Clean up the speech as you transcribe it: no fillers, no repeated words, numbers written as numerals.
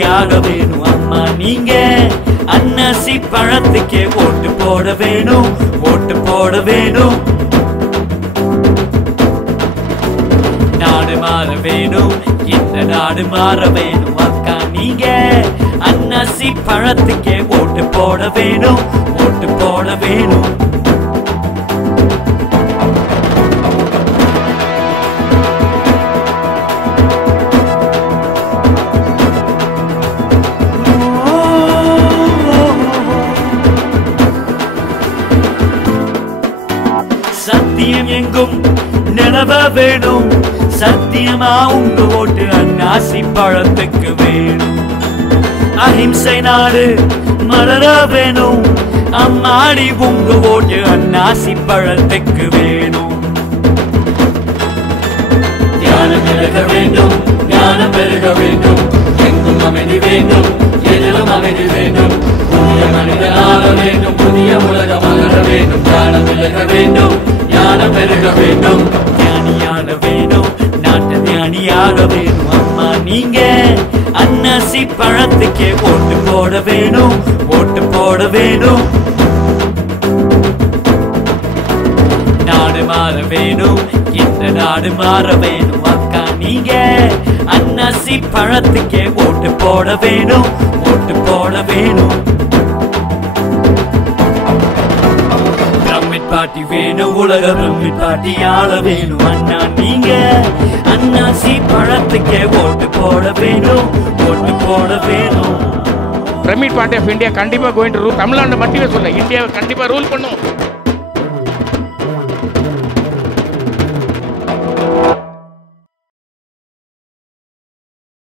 ஞானியாக வேணும் அம்மா நீங்க அன்னாசி பழத்துக்கே ஓட்டு போட வேணும் ஓட்டு போட வேணும் நாடு மாற வேணும் இந்த நாடு மாற வேணும் அக்கா நீங்க அன்னாசி பழத்துக்கே ஓட்டு போட வேணும் ஓட்டு போட வேணும் சத்தியம் எங்கும் நிலவ வேணும் சத்தியமா உங்க ஓட்டு அன்னாசி பழத்துக்கு வேணும் அஹிம்சை நாடு மலர வேணும் அம்மாடி உங்க ஓட்டு அன்னாசி பழத்துக்கு வேணும் ஞானம் பெருக வேண்டும் ஞானம் பெருக வேண்டும் எங்கும் அமைதி வேண்டும் எதிலும் அமைதி வேண்டும் புதிய மனிதனாக வேண்டும் புதிய உலகம் மலர வேண்டும் ஞானம் பெருக வேண்டும் ஞானம் பெருக வேண்டும் ஞானியாக வேணும் நாட்டு ஞானியாக வேணும் அம்மா நீங்க அன்னாசி பழத்துக்கே ஓட்டு போட வேணும் ஓட்டு போட வேணும் நாடு மாற வேணும் இந்த நாடு மாற வேணும் அக்கா நீங்க அன்னாசி பழத்துக்கே ஓட்டு போட வேணும் ஓட்டு போட வேணும் பாட்டி வேணும் உலக பிரமிட் பாட்டி ஆள வேணும் அண்ணா நீங்க அன்னாசி பழத்துக்கே ஓட்டு போட வேணும் ஓட்டு போட வேணும் பிரமிட் பார்ட்டி ஆஃப் இந்தியா கண்டிப்பா கோயிங் டு ரூல் தமிழ்நாடு மட்டுமே சொல்ல இந்தியாவை கண்டிப்பா ரூல் பண்ணும்